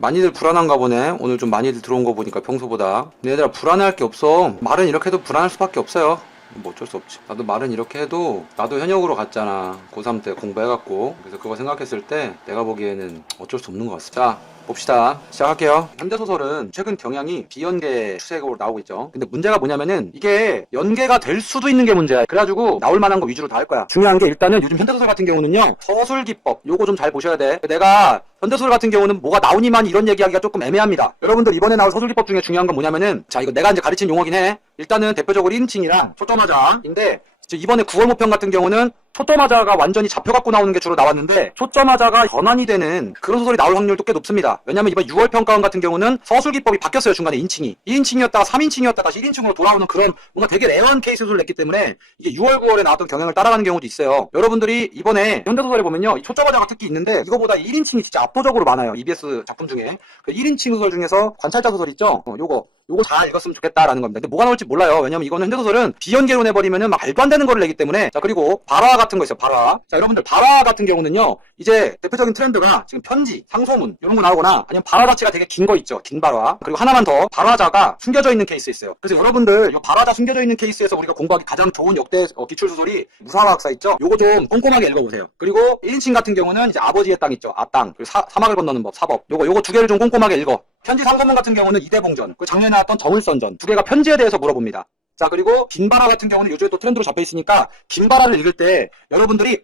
많이들 불안한가 보네. 오늘 좀 많이들 들어온 거 보니까 평소보다. 근데 얘들아, 불안해할 게 없어. 말은 이렇게 해도 불안할 수밖에 없어요. 뭐 어쩔 수 없지. 나도 말은 이렇게 해도 나도 현역으로 갔잖아. 고3 때 공부해갖고. 그래서 그거 생각했을 때 내가 보기에는 어쩔 수 없는 것 같습니다. 자, 봅시다. 시작할게요. 현대소설은 최근 경향이 비연계 추세로 나오고 있죠. 근데 문제가 뭐냐면은 이게 연계가 될 수도 있는 게 문제야. 그래가지고 나올 만한 거 위주로 다 할 거야. 중요한 게 일단은 요즘 현대소설 같은 경우는요, 서술기법 요거 좀 잘 보셔야 돼. 내가 현대소설 같은 경우는 뭐가 나오니만 이런 얘기하기가 조금 애매합니다. 여러분들 이번에 나올 서술기법 중에 중요한 건 뭐냐면은, 자, 이거 내가 이제 가르친 용어긴 해. 일단은 대표적으로 1인칭이랑 초점화자인데, 이번에 9월 모평 같은 경우는 초점화자가 완전히 잡혀갖고 나오는 게 주로 나왔는데, 초점화자가 전환이 되는 그런 소설이 나올 확률도 꽤 높습니다. 왜냐면 이번 6월 평가원 같은 경우는 서술기법이 바뀌었어요. 중간에 인칭이 2인칭이었다가 3인칭이었다가 다시 1인칭으로 돌아오는 그런 뭔가 되게 레어한 케이스 소설을 냈기 때문에 이게 6월 9월에 나왔던 경향을 따라가는 경우도 있어요. 여러분들이 이번에 현대소설에 보면요, 이 초점화자가 특히 있는데 이거보다 1인칭이 진짜 압도적으로 많아요. EBS 작품 중에. 그 1인칭 소설 중에서 관찰자 소설 있죠? 요거 잘 읽었으면 좋겠다라는 겁니다. 근데 뭐가 나올지 몰라요. 왜냐면 이거는 현대소설은 비연계로 내버리면은 말도 안 되는 거를 내기 때문에. 자, 그리고 발화 같은 거 있어요. 발화. 자, 여러분들 발화 같은 경우는요, 이제 대표적인 트렌드가 지금 편지, 상소문 이런 거 나오거나 아니면 발화 자체가 되게 긴 거 있죠. 긴 발화. 그리고 하나만 더, 발화자가 숨겨져 있는 케이스 있어요. 그래서 여러분들 이 발화자 숨겨져 있는 케이스에서 우리가 공부하기 가장 좋은 역대 기출소설이 무사화학사 있죠. 요거 좀 꼼꼼하게 읽어보세요. 그리고 1인칭 같은 경우는 이제 아버지의 땅 있죠. 아땅. 그리고 사막을 건너는 법, 사법. 요거 두 개를 좀 꼼꼼하게 읽어. 편지 상소문 같은 경우는 이대봉전, 그 작년에 나왔던 정을선전 두 개가 편지에 대해서 물어봅니다. 자, 그리고 긴발화 같은 경우는 요즘에 또 트렌드로 잡혀 있으니까 긴발화를 읽을 때 여러분들이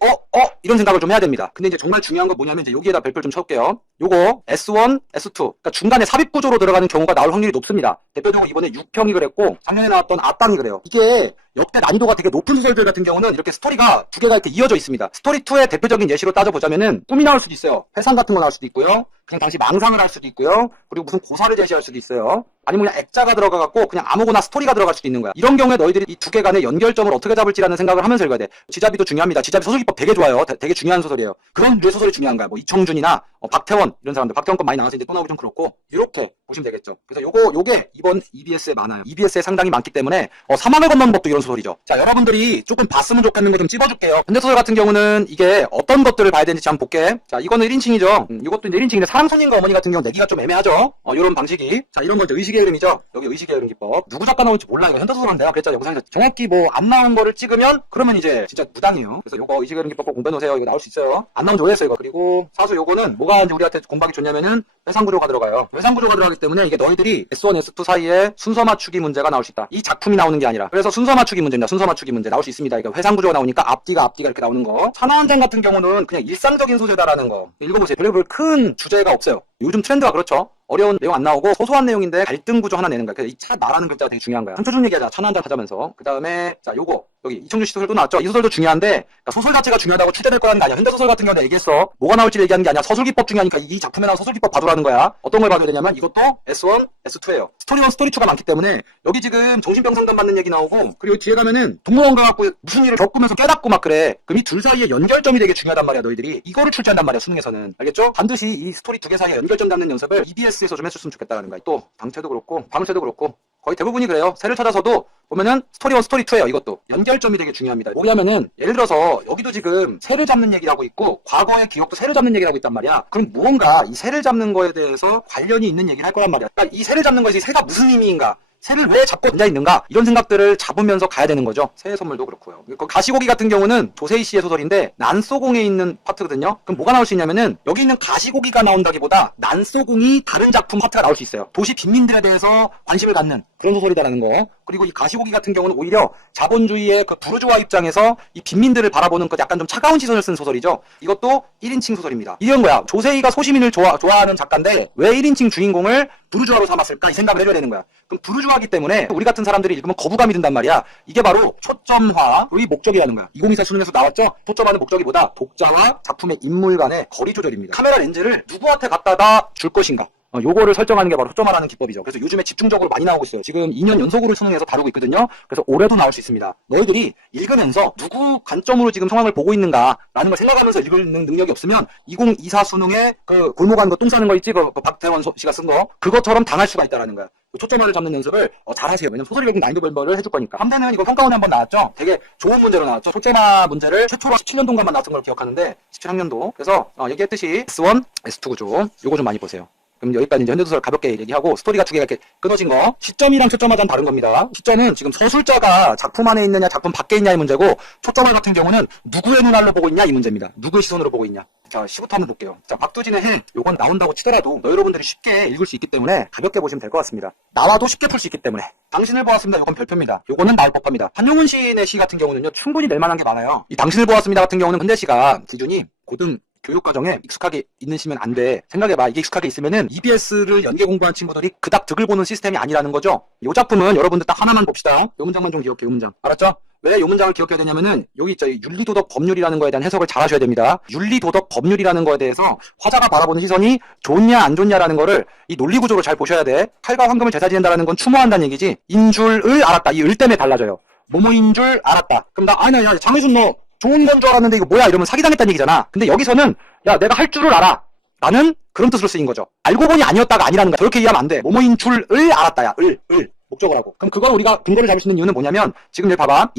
이런 생각을 좀 해야 됩니다. 근데 이제 정말 중요한 건 뭐냐면 이제 여기에다 별표 좀 쳐볼게요. 요거 S1, S2, 그러니까 중간에 삽입 구조로 들어가는 경우가 나올 확률이 높습니다. 대표적으로 이번에 6평이 그랬고 작년에 나왔던 아땅이 그래요. 이게 역대 난이도가 되게 높은 소설들 같은 경우는 이렇게 스토리가 두 개가 이렇게 이어져 있습니다. 스토리 2의 대표적인 예시로 따져보자면은 꿈이 나올 수도 있어요. 회상 같은 거 나올 수도 있고요. 그냥 당시 망상을 할 수도 있고요. 그리고 무슨 고사를 제시할 수도 있어요. 아니면 그냥 액자가 들어가갖고 그냥 아무거나 스토리가 들어갈 수도 있는 거야. 이런 경우에 너희들이 이 두 개 간의 연결점을 어떻게 잡을지라는 생각을 하면서 읽어야 돼. 지잡이도 중요합니다. 지잡이 소설기법 되게 좋아요. 되게 중요한 소설이에요. 그런 류의 소설이 중요한 거야. 뭐 이청준이나 박태원 이런 사람들. 박태원 건 많이 나와서 이제 또 나오기 좀 그렇고 이렇게 보시면 되겠죠. 그래서 요게 이번 EBS에 많아요. EBS에 상당히 많기 때문에 사막을 건너는 법도 이런 소설이죠. 자, 여러분들이 조금 봤으면 좋겠는 거 좀 찝어줄게요. 현대소설 같은 경우는 이게 어떤 것들을 봐야 되는지 한번 볼게. 자, 이거는 1인칭이죠. 이것도 이제 1인칭인데 사랑손님과 어머니 같은 경우 내기가 좀 애매하죠. 이런 방식이. 자, 이런 거 이제 의식의 흐름이죠. 여기 의식의 흐름 기법. 누구 작가 나올지 몰라. 이거 현대소설은 내가 그랬잖아. 영상에서 정확히 뭐 안 나온 거를 찍으면 그러면 이제 진짜 무당이에요. 그래서 요거 의식의 흐름 기법 꼭 공부해놓으세요. 이거 나올 수 있어요. 안 나온 지 오래됐어요. 이거. 그리고 사수 요거는 뭐가 이제 우리한테 공부하기 좋냐면은 회상 구조가 들어가요. 회상 구조가 들어가기 때문에 이게 너희들이 S1, S2 사이에 순서 맞추기 문제가 나올 수 있다. 이 작품이 나오는 게 아니라. 그래서 순서 맞추기 문제입니다. 순서 맞추기 문제 나올 수 있습니다. 이거 회상 구조가 나오니까 앞뒤가 이렇게 나오는 거. 천하한장 같은 경우는 그냥 일상적인 소재다라는 거. 읽어보세요. 별로 큰 주제가 없어요. 요즘 트렌드가 그렇죠. 어려운 내용 안 나오고 소소한 내용인데 갈등 구조 하나 내는 거야. 그래서 이 차 나라는 글자가 되게 중요한 거야. 한초준 얘기하자. 천하한장 하자면서. 그 다음에 자, 요거 여기 이청준 씨 소설도 나왔죠. 이 소설도 중요한데, 그러니까 소설 자체가 중요하다고 출제될 거라는 게 아니야. 현대소설 같은 경우는 얘기했어. 뭐가 나올지 얘기하는 게 아니야. 서술기법 중요하니까 이 작품에 나온 서술기법 봐두라는 거야. 어떤 걸 봐줘야 되냐면 이것도 S1, S2예요. 스토리 1, 스토리 2가 많기 때문에 여기 지금 정신병 상담 받는 얘기 나오고, 그리고 뒤에 가면은 동물원 가갖고 무슨 일을 겪으면서 깨닫고 막 그래. 그럼 이 둘 사이의 연결점이 되게 중요하단 말이야. 너희들이 이거를 출제한단 말이야. 수능에서는. 알겠죠? 반드시 이 스토리 두 개 사이에 연결점 잡는 연습을 EBS에서 좀 했었으면 좋겠다라는 거야. 또 방채도 그렇고 방채도 그렇고 거의 대부분이 그래요. 새를 찾아서도 보면은 스토리 1, 스토리 2예요. 이것도 연결점이 되게 중요합니다. 뭐냐면은 예를 들어서 여기도 지금 새를 잡는 얘기를 하고 있고 과거의 기억도 새를 잡는 얘기를 하고 있단 말이야. 그럼 무언가 이 새를 잡는 거에 대해서 관련이 있는 얘기를 할 거란 말이야. 그러니까 이 새를 잡는 거에서 이 새가 무슨 의미인가, 새를 왜 잡고 앉아있는가, 이런 생각들을 잡으면서 가야 되는 거죠. 새의 선물도 그렇고요. 가시고기 같은 경우는 조세희 씨의 소설인데 난소공에 있는 파트거든요. 그럼 뭐가 나올 수 있냐면은 여기 있는 가시고기가 나온다기보다 난소공이 다른 작품 파트가 나올 수 있어요. 도시 빈민들에 대해서 관심을 갖는 그런 소설이라는 거. 그리고 이 가시고기 같은 경우는 오히려 자본주의의 그 부르주아 입장에서 이 빈민들을 바라보는 그 약간 좀 차가운 시선을 쓴 소설이죠. 이것도 1인칭 소설입니다. 이런 거야. 조세희가 소시민을 좋아하는 작가인데 왜 1인칭 주인공을 부르주아로 삼았을까? 이 생각을 해줘야 되는 거야. 그럼 부르주아기 때문에 우리 같은 사람들이 읽으면 거부감이 든단 말이야. 이게 바로 초점화의 목적이라는 거야. 2024 수능에서 나왔죠? 초점화는 목적이 뭐다? 독자와 작품의 인물 간의 거리 조절입니다. 카메라 렌즈를 누구한테 갖다다 줄 것인가? 요거를 설정하는 게 바로 초점화라는 기법이죠. 그래서 요즘에 집중적으로 많이 나오고 있어요. 지금 2년 연속으로 수능에서 다루고 있거든요. 그래서 올해도 나올 수 있습니다. 너희들이 읽으면서 누구 관점으로 지금 상황을 보고 있는가라는 걸 생각하면서 읽는 능력이 없으면 2024 수능에 그 골목 가는 거 똥 싸는 거 있지? 그 박태원 씨가 쓴 거. 그것처럼 당할 수가 있다라는 거야. 초점화를 잡는 연습을 잘 하세요. 왜냐면 소설이 결국 난이도별로 해줄 거니까. 함대는 이거 평가원에 한번 나왔죠? 되게 좋은 문제로 나왔죠? 초점화 문제를 최초로 17년도인가만 나왔던 걸 기억하는데 17학년도. 그래서 얘기했듯이 S1, S2 구조 요거 좀 많이 보세요. 그럼 여기까지 이제 현대소설 가볍게 얘기하고 스토리가 두 개가 이렇게 끊어진 거. 시점이랑 초점하자는 다른 겁니다. 시점은 지금 서술자가 작품 안에 있느냐 작품 밖에 있냐의 문제고 초점화 같은 경우는 누구의 눈알로 보고 있냐 이 문제입니다. 누구의 시선으로 보고 있냐. 자, 시부터 한번 볼게요. 자, 박두진의 해. 요건 나온다고 치더라도 여러분들이 쉽게 읽을 수 있기 때문에 가볍게 보시면 될 것 같습니다. 나와도 쉽게 풀 수 있기 때문에. 당신을 보았습니다. 요건 별표입니다. 요거는 나올 법합니다. 한용운 시인의 시 같은 경우는요, 충분히 낼 만한 게 많아요. 이 당신을 보았습니다 같은 경우는 근대 시가 기준이 고등 교육과정에 익숙하게 있는 시면 안 돼. 생각해봐. 이게 익숙하게 있으면은 EBS를 연계 공부한 친구들이 그닥 득을 보는 시스템이 아니라는 거죠. 요 작품은 여러분들 딱 하나만 봅시다. 요 문장만 좀 기억해, 요 문장. 알았죠? 왜 요 문장을 기억해야 되냐면은 여기 있죠. 윤리도덕 법률이라는 거에 대한 해석을 잘 하셔야 됩니다. 윤리도덕 법률이라는 거에 대해서 화자가 바라보는 시선이 좋냐 안 좋냐라는 거를 이 논리구조로 잘 보셔야 돼. 칼과 황금을 제사 지낸다라는 건 추모한다는 얘기지. 인줄을 알았다. 이 을 때문에 달라져요. 뭐뭐인 줄 알았다. 그럼 야, 장혜순 너 좋은 건 줄 알았는데 이거 뭐야 이러면 사기당했다는 얘기잖아. 근데 여기서는 야 내가 할 줄을 알아 라는 그런 뜻으로 쓰인 거죠. 알고 보니 아니었다가 아니라는 거야. 저렇게 이해하면 안 돼. 뭐뭐인 줄을 알았다. 야 을 목적을 하고. 그럼 그걸 우리가 근거를 잡을 수 있는 이유는 뭐냐면 지금 여기 봐봐.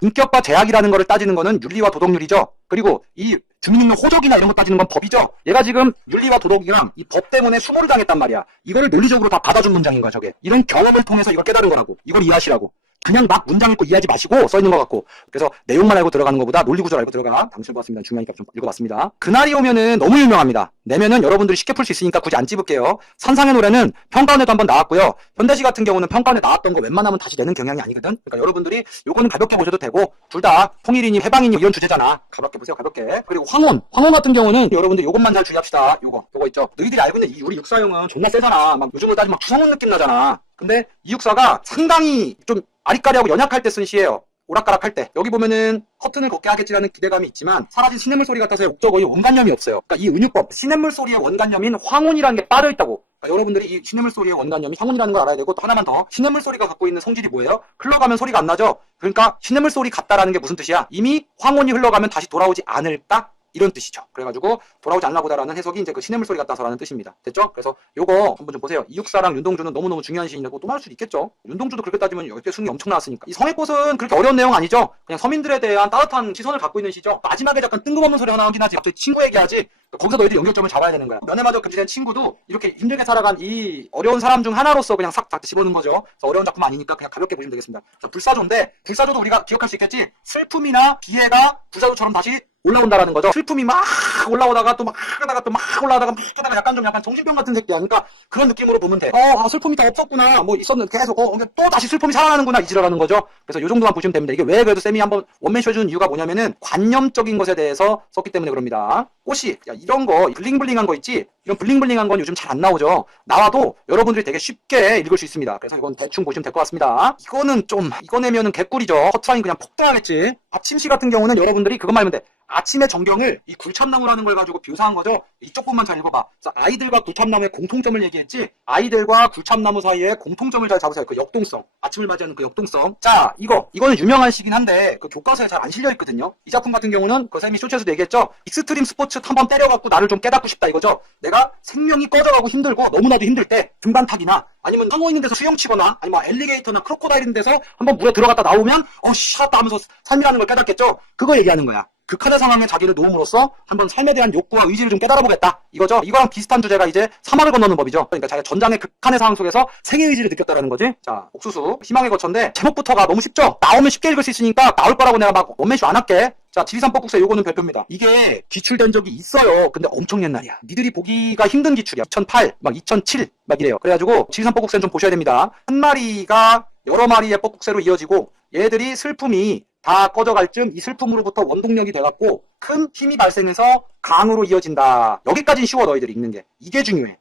인격과 제약이라는 거를 따지는 거는 윤리와 도덕률이죠. 그리고 이 주민등록 호적이나 이런 거 따지는 건 법이죠. 얘가 지금 윤리와 도덕이랑 이 법 때문에 수모를 당했단 말이야. 이거를 논리적으로 다 받아준 문장인 거야 저게. 이런 경험을 통해서 이걸 깨달은 거라고. 이걸 이해하시라고. 그냥 막 문장 읽고 이해하지 마시고 써있는 것 같고. 그래서 내용만 알고 들어가는 것보다 논리 구조를 알고 들어가. 당신을 보았습니다. 중요하니까 좀 읽어봤습니다. 그날이 오면은 너무 유명합니다. 내면은 여러분들이 쉽게 풀 수 있으니까 굳이 안 찝을게요. 산상의 노래는 평가원에도 한번 나왔고요. 현대시 같은 경우는 평가원에 나왔던 거 웬만하면 다시 내는 경향이 아니거든. 그러니까 여러분들이 요거는 가볍게 보셔도 되고 둘 다 통일이니 해방이니 이런 주제잖아. 가볍게 보세요. 가볍게. 그리고 황혼 같은 경우는 여러분들 요것만 잘 주의합시다. 요거 있죠. 너희들이 알고 있는 우리 육사형은 존나 세잖아. 막 요즘으로 따지면 막 주성훈 느낌 나잖아. 근데 이 육사가 상당히 좀 아리까리하고 연약할 때 쓴 시예요. 오락가락할 때. 여기 보면은 커튼을 걷게 하겠지라는 기대감이 있지만 사라진 시냇물 소리 같아서 목적어의 원관념이 없어요. 그러니까 이 은유법, 시냇물 소리의 원관념인 황혼이라는 게 빠져있다고. 그러니까 여러분들이 이 시냇물 소리의 원관념이 황혼이라는 걸 알아야 되고 또 하나만 더. 시냇물 소리가 갖고 있는 성질이 뭐예요? 흘러가면 소리가 안 나죠? 그러니까 시냇물 소리 같다라는 게 무슨 뜻이야? 이미 황혼이 흘러가면 다시 돌아오지 않을까? 이런 뜻이죠. 그래가지고 돌아오지 않나 보다라는 해석이 이제 그 시냇물 소리 같다서라는 뜻입니다. 됐죠? 그래서 요거 한번 좀 보세요. 이육사랑 윤동주는 너무너무 중요한 시인이라고 또 말할 수도 있겠죠. 윤동주도 그렇게 따지면 역대 승리 엄청 나왔으니까. 이 성의 꽃은 그렇게 어려운 내용 아니죠. 그냥 서민들에 대한 따뜻한 시선을 갖고 있는 시죠. 마지막에 잠깐 뜬금없는 소리가 나오긴 하지. 갑자기 친구 얘기하지. 거기서 너희들 연결점을 잡아야 되는 거야. 면회마저 금지된 친구도 이렇게 힘들게 살아간 이 어려운 사람 중 하나로서 그냥 싹 집어넣은 거죠. 그래서 어려운 작품 아니니까 그냥 가볍게 보시면 되겠습니다. 자, 불사조인데 불사조도 우리가 기억할 수 있겠지. 슬픔이나 비애가 불사조처럼 다시 올라온다라는 거죠. 슬픔이 막 올라오다가 또 막 하다가 또 막 올라오다가 막 하다가 약간 정신병 같은 새끼야. 그러니까 그런 느낌으로 보면 돼. 슬픔이 다 없었구나. 뭐 있었는데 계속 또 다시 슬픔이 살아나는구나 이지라라는 거죠. 그래서 요 정도만 보시면 됩니다. 이게 왜 그래도 쌤이 한번 원맨 쇼해주는 이유가 뭐냐면은 관념적인 것에 대해서 썼기 때문에 그럽니다. 꽃이 이런 거 블링블링한 거 있지? 이런 블링블링한 건 요즘 잘 안 나오죠. 나와도 여러분들이 되게 쉽게 읽을 수 있습니다. 그래서 이건 대충 보시면 될 것 같습니다. 이거는 좀 이거 내면은 개꿀이죠. 허트라인 그냥 폭 들어가겠지. 아침시 같은 경우는 여러분들이 그것만 알면 돼. 아침의 정경을 이 굴참나무라는 걸 가지고 묘사한 거죠. 이쪽 부분만 잘 읽어봐. 그래서 아이들과 굴참나무의 공통점을 얘기했지. 아이들과 굴참나무 사이에 공통점을 잘 잡으세요. 그 역동성. 아침을 맞이하는 그 역동성. 자, 이거는 유명한 시긴 한데 그 교과서에 잘 안 실려 있거든요. 이 작품 같은 경우는 그 쌤이 쇼츠에서도 얘기했죠. 익스트림 스포츠 한번 때려갖고 나를 좀 깨닫고 싶다 이거죠. 내가 생명이 꺼져가고 힘들고 너무나도 힘들 때 등반탁이나 아니면 상어 있는 데서 수영 치거나 아니면 엘리게이터나 크로코다일 있는 데서 한번 물에 들어갔다 나오면 샤다 하면서 삶이라는 걸 깨닫겠죠. 그거 얘기하는 거야. 극한의 상황에 자기를 놓음으로써 한번 삶에 대한 욕구와 의지를 좀 깨달아보겠다. 이거죠. 이거랑 비슷한 주제가 이제 사막을 건너는 법이죠. 그러니까 자기가 전장의 극한의 상황 속에서 생의 의지를 느꼈다라는 거지. 자, 옥수수 희망의 거처인데 제목부터가 너무 쉽죠. 나오면 쉽게 읽을 수 있으니까 나올 거라고 내가 막 원맨쇼 안 할게. 자, 지리산 뻑국새 요거는 별표입니다. 이게 기출된 적이 있어요. 근데 엄청 옛날이야. 니들이 보기가 힘든 기출이야. 2008, 막 2007, 막 이래요. 그래가지고 지리산 뻑국새는 좀 보셔야 됩니다. 한 마리가 여러 마리의 뻑국새로 이어지고 얘들이 슬픔이 다 꺼져갈 쯤 이 슬픔으로부터 원동력이 돼갖고 큰 힘이 발생해서 강으로 이어진다. 여기까지는 쉬워 너희들이 읽는 게. 이게 중요해.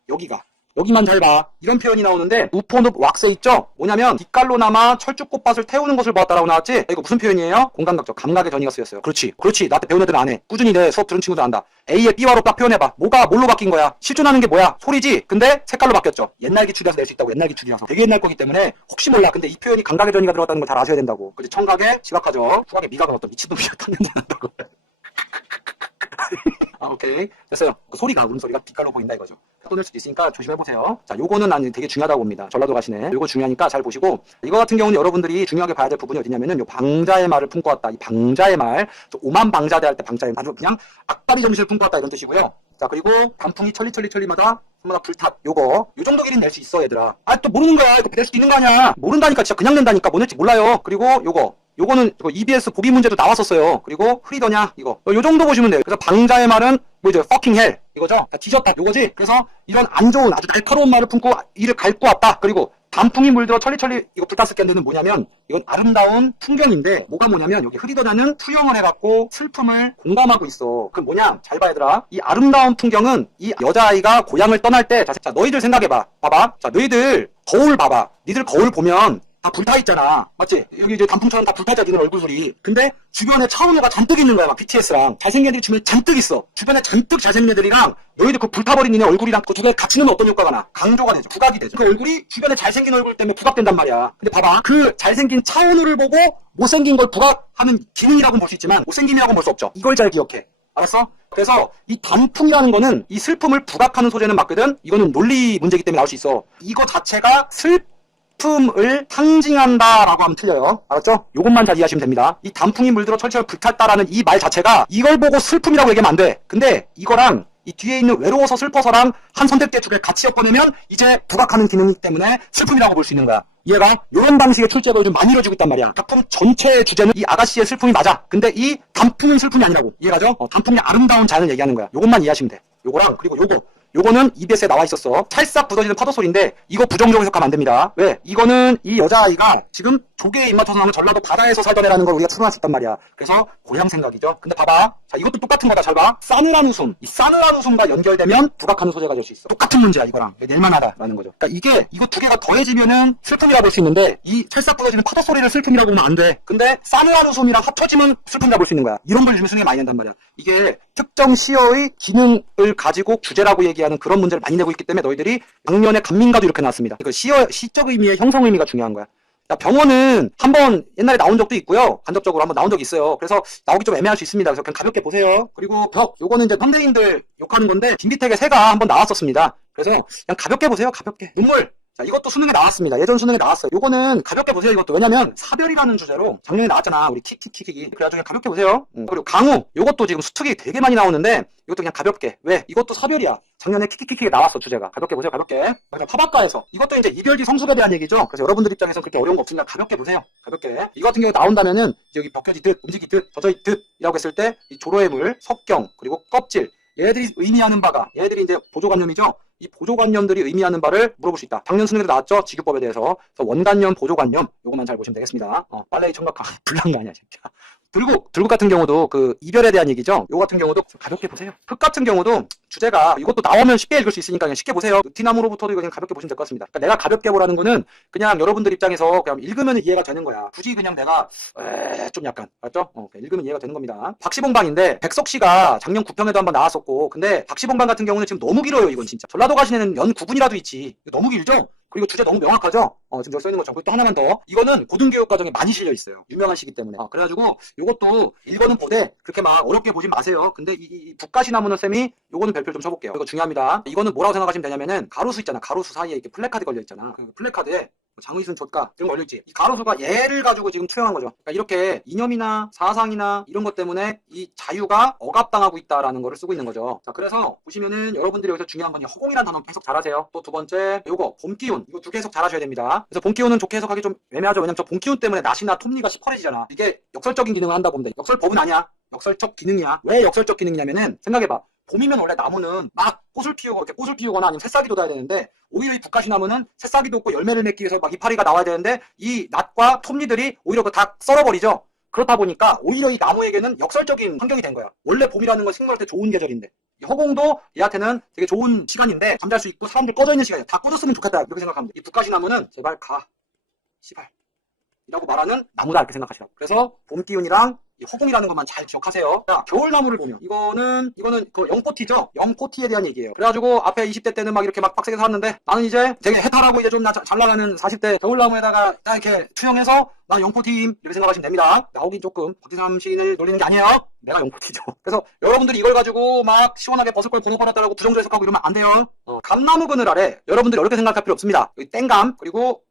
여기만 잘 봐. 이런 표현이 나오는데 우포늪 왁세 있죠? 뭐냐면 빛깔로 남아 철쭉꽃밭을 태우는 것을 보았다라고 나왔지? 이거 무슨 표현이에요? 공감각적 감각의 전이가 쓰였어요. 그렇지. 나한테 배운 애들 안 해. 꾸준히 내 수업 들은 친구들 안다. A의 B화로 딱 표현해봐. 뭐가 뭘로 바뀐 거야? 실존하는 게 뭐야? 소리지? 근데 색깔로 바뀌었죠. 옛날 기출이라서 낼 수 있다고. 옛날 기출이라서 되게 옛날 거기 때문에 혹시 몰라. 근데 이 표현이 감각의 전이가 들어갔다는 걸 잘 아셔야 된다고. 그치? 청각의 시각화죠. 후각의 미각은 어떤 미친놈이야. 탔는데 난다고. 아, 오케이. 됐어요. 그 소리가, 울음소리가 빛깔로 보인다 이거죠. 또 낼 수도 있으니까 조심해보세요. 자, 요거는 난 되게 중요하다고 봅니다. 전라도 가시네. 요거 중요하니까 잘 보시고, 이거 같은 경우는 여러분들이 중요하게 봐야 될 부분이 어디냐면은, 요 방자의 말을 품고 왔다. 이 방자의 말. 오만 방자대 할 때 방자의 말. 아주 그냥 악바리 정신을 품고 왔다. 이런 뜻이고요. 자, 그리고 단풍이 천리마다 손마다 불탑. 요 정도 길이는 낼 수 있어, 얘들아. 아, 또 모르는 거야. 이거 낼 수도 있는 거 아니야. 모른다니까. 진짜 그냥 낸다니까. 뭐 낼지 몰라요. 그리고 요거는 EBS 보비 문제도 나왔었어요. 그리고 흐리더냐 이거 요 정도 보시면 돼요. 그래서 방자의 말은 뭐죠? fucking hell 이거죠? 자, 뒤졌다 요거지. 그래서 이런 안 좋은 아주 날카로운 말을 품고 이를 갉고 왔다. 그리고 단풍이 물들어 천리 이거 불탔을 겐데는 뭐냐면 이건 아름다운 풍경인데 뭐가 뭐냐면 여기 흐리더냐는 투영을 해갖고 슬픔을 공감하고 있어. 그럼 뭐냐? 잘 봐 얘들아. 이 아름다운 풍경은 이 여자아이가 고향을 떠날 때 자 너희들 생각해봐. 봐봐. 자 너희들 거울 봐봐. 니들 거울 보면 다 불타있잖아. 맞지? 여기 이제 단풍처럼 다 불타있잖아, 니네 얼굴들이. 근데 주변에 차은우가 잔뜩 있는 거야, 막 BTS랑. 잘생긴 애들이 주변에 잔뜩 있어. 주변에 잔뜩 잘생긴 애들이랑 너희들 그 불타버린 니네 얼굴이랑 그 두 개 같이 넣으면 어떤 효과가 나? 강조가 되죠. 부각이 되죠. 그 얼굴이 주변에 잘생긴 얼굴 때문에 부각된단 말이야. 근데 봐봐. 그 잘생긴 차은우를 보고 못생긴 걸 부각하는 기능이라고는 볼 수 있지만 못생김이라고는 볼 수 없죠. 이걸 잘 기억해. 알았어? 그래서 이 단풍이라는 거는 이 슬픔을 부각하는 소재는 맞거든? 이거는 논리 문제이기 때문에 나올 수 있어. 이거 자체가 슬픔을 상징한다라고 하면 틀려요. 알았죠? 요것만 잘 이해하시면 됩니다. 이 단풍이 물들어 철철 불탔다라는 이 말 자체가 이걸 보고 슬픔이라고 얘기하면 안 돼. 근데 이거랑 이 뒤에 있는 외로워서 슬퍼서랑 한 선택대 두 개 같이 엮어내면 이제 부각하는 기능이기 때문에 슬픔이라고 볼 수 있는 거야. 이해가? 이런 방식의 출제가 요즘 많이 이루어지고 있단 말이야. 작품 전체의 주제는 이 아가씨의 슬픔이 맞아. 근데 이 단풍은 슬픔이 아니라고. 이해가죠? 단풍이 아름다운 자연을 얘기하는 거야. 요것만 이해하시면 돼. 요거랑 그리고 요거는 EBS에 나와 있었어. 찰싹 부서지는 파도 소리인데 이거 부정적으로 해석하면 안 됩니다. 왜? 이거는 이 여자아이가 지금 조개에 입맞춰서 나오는 전라도 바다에서 살던 애라는 걸 우리가 추론할 수 있단 말이야. 그래서 고향 생각이죠. 근데 봐봐. 자, 이것도 똑같은 거다. 잘 봐. 싸늘한 웃음. 이 싸늘한 웃음과 연결되면 부각하는 소재가 될 수 있어. 똑같은 문제야, 이거랑. 낼만하다라는 거죠. 그러니까 이거 두 개가 더해지면은 슬픔이라고 볼 수 있는데 이 찰싹 부서지는 파도 소리를 슬픔이라고 보면 안 돼. 근데 싸늘한 웃음이랑 합쳐지면 슬픔이라고 볼 수 있는 거야. 이런 걸 요즘에 수능에 많이 낸단 말이야. 이게 특정 시어의 기능을 가지고 주제라고 얘기하는 그런 문제를 많이 내고 있기 때문에 너희들이 작년에 간민가도 이렇게 나왔습니다. 그 시적 의미의 형성 의미가 중요한 거야. 병원은 한번 옛날에 나온 적도 있고요. 간접적으로 한번 나온 적이 있어요. 그래서 나오기 좀 애매할 수 있습니다. 그래서 그냥 가볍게 보세요. 그리고 요거는 이제 현대인들 욕하는 건데 김비택의 새가 한번 나왔었습니다. 그래서 그냥 가볍게 보세요. 가볍게. 눈물. 자, 이것도 수능에 나왔습니다. 예전 수능에 나왔어요. 요거는 가볍게 보세요. 이것도. 왜냐면 사별이라는 주제로 작년에 나왔잖아. 우리 킥킥킥이. 그래가지고 그냥 가볍게 보세요. 그리고 강우. 요것도 지금 수특이 되게 많이 나오는데 이것도 그냥 가볍게. 왜? 이것도 사별이야. 작년에 킥킥킥이 나왔어. 주제가. 가볍게 보세요. 가볍게. 그래서 파박가에서. 이것도 이제 이별지 성숙에 대한 얘기죠. 그래서 여러분들 입장에서 그렇게 어려운 거 없으니까 가볍게 보세요. 가볍게. 이 같은 경우 나온다면은 여기 벗겨지듯, 움직이듯, 젖어있듯 이라고 했을 때 이 조로의 물, 석경, 그리고 껍질. 얘들이 의미하는 바가, 얘들이 이제 보조관념이죠. 이 보조관념들이 의미하는 바를 물어볼 수 있다. 작년 수능에도 나왔죠. 직유법에 대해서. 그래서 원관념, 보조관념 요것만 잘 보시면 되겠습니다. 빨래의 청각화. 불난 거 아니야 진짜. 들국 같은 경우도 그 이별에 대한 얘기죠. 요거 같은 경우도 가볍게 보세요. 흙 같은 경우도 주제가 이것도 나오면 쉽게 읽을 수 있으니까 그냥 쉽게 보세요. 티나무로부터도 이거 그냥 가볍게 보시면 될 것 같습니다. 그러니까 내가 가볍게 보라는 거는 그냥 여러분들 입장에서 그냥 읽으면 이해가 되는 거야. 굳이 그냥 내가 좀 약간 알죠? 읽으면 이해가 되는 겁니다. 박시봉방인데 백석 씨가 작년 9평에도 한번 나왔었고 근데 박시봉방 같은 경우는 지금 너무 길어요. 이건 진짜. 전라도 가시는 연 9분이라도 있지. 이거 너무 길죠? 그리고 주제 너무 명확하죠? 지금 여기 써있는 것처럼. 그리고 또 하나만 더. 이거는 고등교육 과정에 많이 실려 있어요. 유명한 시기 때문에. 그래가지고 요것도 읽어는 보되 그렇게 막 어렵게 보지 마세요. 근데 이 북가시나무는 쌤이 요거는 별표를 좀 쳐볼게요. 이거 중요합니다. 이거는 뭐라고 생각하시면 되냐면은 가로수 있잖아. 가로수 사이에 이렇게 플래카드 걸려 있잖아. 그 플래카드에 장의순 족가 이런 거 걸려있지. 이 가로수가 얘를 가지고 지금 투영한 거죠. 그러니까 이렇게 이념이나 사상이나 이런 것 때문에 이 자유가 억압당하고 있다라는 거를 쓰고 있는 거죠. 자, 그래서 보시면은 여러분들이 여기서 중요한 건 허공이라는 단어 해석 잘하세요. 또 두 번째 요거 봄기운 이거 두 개 해석 잘하셔야 됩니다. 그래서 봄기운은 좋게 해석하기 좀 애매하죠. 왜냐면 저 봄기운 때문에 낫이나 톱니가 시퍼레지잖아. 이게 역설적인 기능을 한다 보면 돼. 역설법은 아니야. 역설적 기능이야. 왜 역설적 기능이냐면은 생각해봐. 봄이면 원래 나무는 막 꽃을 피우고 이렇게 꽃을 피우거나 아니면 새싹이 돋아야 되는데 오히려 이 북가시나무는 새싹이 돋고 열매를 맺기 위해서 막 이파리가 나와야 되는데 이 낫과 톱니들이 오히려 그 다 썰어버리죠. 그렇다 보니까 오히려 이 나무에게는 역설적인 환경이 된 거야. 원래 봄이라는 건 식물할 때 좋은 계절인데 이 허공도 얘한테는 되게 좋은 시간인데 잠잘 수 있고 사람들 꺼져 있는 시간이야. 다 꺼졌으면 좋겠다 이렇게 생각하면 돼. 이 북가시나무는 제발 가 시발 이라고 말하는 나무다 이렇게 생각하시라고. 그래서 봄 기운이랑 이 허공이라는 것만 잘 기억하세요. 자, 겨울나무를 보면 이거는 그 영포티죠. 영포티에 대한 얘기예요. 그래가지고 앞에 20대 때는 막 이렇게 막 빡세게 살았는데 나는 이제 되게 해탈하고 이제 좀 잘 나가는 40대 겨울나무에다가 딱 이렇게 투영해서 난 영포티임 이렇게 생각하시면 됩니다. 나오긴 조금 박지삼 시인을 놀리는 게 아니에요. 내가 영포티죠. 그래서 여러분들이 이걸 가지고 막 시원하게 벗을 걸 번호받았다라고 부정적 해석하고 이러면 안 돼요. 감나무 그늘 아래 여러분들이 어렵게 생각할 필요 없습니다. 여기 땡감 그리고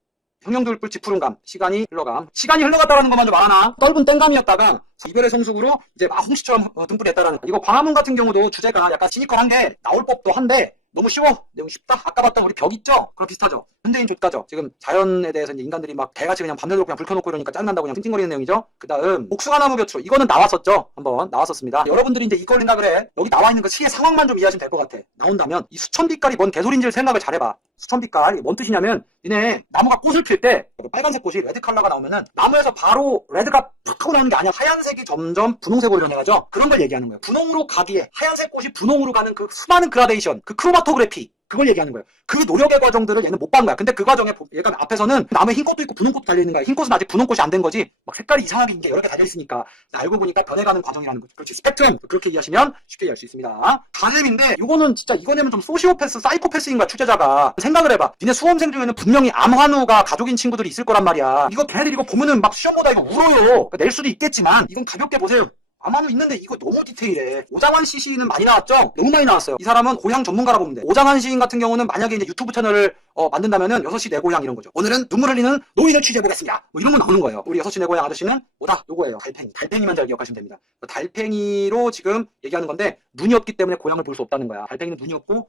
형형들불 푸른감 시간이 흘러갔다라는 것만 좀 알아놔. 떫은 땡감이었다가 이별의 성숙으로 이제 막 홍시처럼 등불했다라는 거. 이거 광화문 같은 경우도 주제가 약간 시니컬한 게 나올 법도 한데 너무 쉬워. 내용 쉽다. 아까 봤던 우리 벽 있죠? 그럼 비슷하죠. 현대인 족가죠. 지금 자연에 대해서 이제 인간들이 막 개같이 그냥 밤새도록 그냥 불 켜놓고 이러니까 짜증난다고 그냥 찡찡거리는 내용이죠. 그 다음 복숭아나무 벼추. 이거는 나왔었죠. 한번 나왔었습니다. 여러분들이 이제 이걸 생각을 해. 여기 나와 있는 그 시의 상황만 좀 이해하시면 될 것 같아. 나온다면 이 수천빛깔이 뭔 개소리인지를 생각을 잘해봐. 수천빛깔이 뭔 뜻이냐면 니네 나무가 꽃을 필 때 빨간색 꽃이 레드 컬러가 나오면은 나무에서 바로 레드가 팍 하고 나오는 게 아니야. 하얀색이 점점 분홍색으로 변해가죠. 그런 걸 얘기하는 거예요. 분홍으로 가기에 하얀색 꽃이 분홍으로 가는 그 수많은 그라데이션, 그 크로마토그래피 그걸 얘기하는 거예요. 그 노력의 과정들을 얘는 못 본 거야. 근데 그 과정에 얘가 앞에서는 나무에 흰 꽃도 있고 분홍 꽃도 달려있는 거야. 흰 꽃은 아직 분홍 꽃이 안 된 거지. 막 색깔이 이상하게 이제 여러 개 달려있으니까 알고 보니까 변해가는 과정이라는 거지. 그렇지. 스펙트럼 그렇게 이해하시면 쉽게 이해할 수 있습니다. 가셈인데 이거는 진짜 이거냐면 좀 소시오패스, 사이코패스인 거야. 취재자가. 생각을 해봐. 니네 수험생 중에는 분명히 암환우가 가족인 친구들이 있을 거란 말이야. 이거 걔네들 이거 보면은 막 시험보다 이거 울어요. 그러니까 낼 수도 있겠지만 이건 가볍게 보세요. 암환우 있는데 이거 너무 디테일해. 오장환 시인은 많이 나왔죠? 너무 많이 나왔어요. 이 사람은 고향 전문가라 보면 돼. 오장환 시인 같은 경우는 만약에 이제 유튜브 채널을 만든다면은 6시 내 고향 이런 거죠. 오늘은 눈물 흘리는 노인을 취재해보겠습니다. 뭐 이런 거 나오는 거예요. 우리 6시 내 고향 아저씨는 뭐다? 요거예요. 달팽이. 달팽이만 잘 기억하시면 됩니다. 달팽이로 지금 얘기하는 건데 눈이 없기 때문에 고향을 볼 수 없다는 거야. 달팽이는 눈이 없고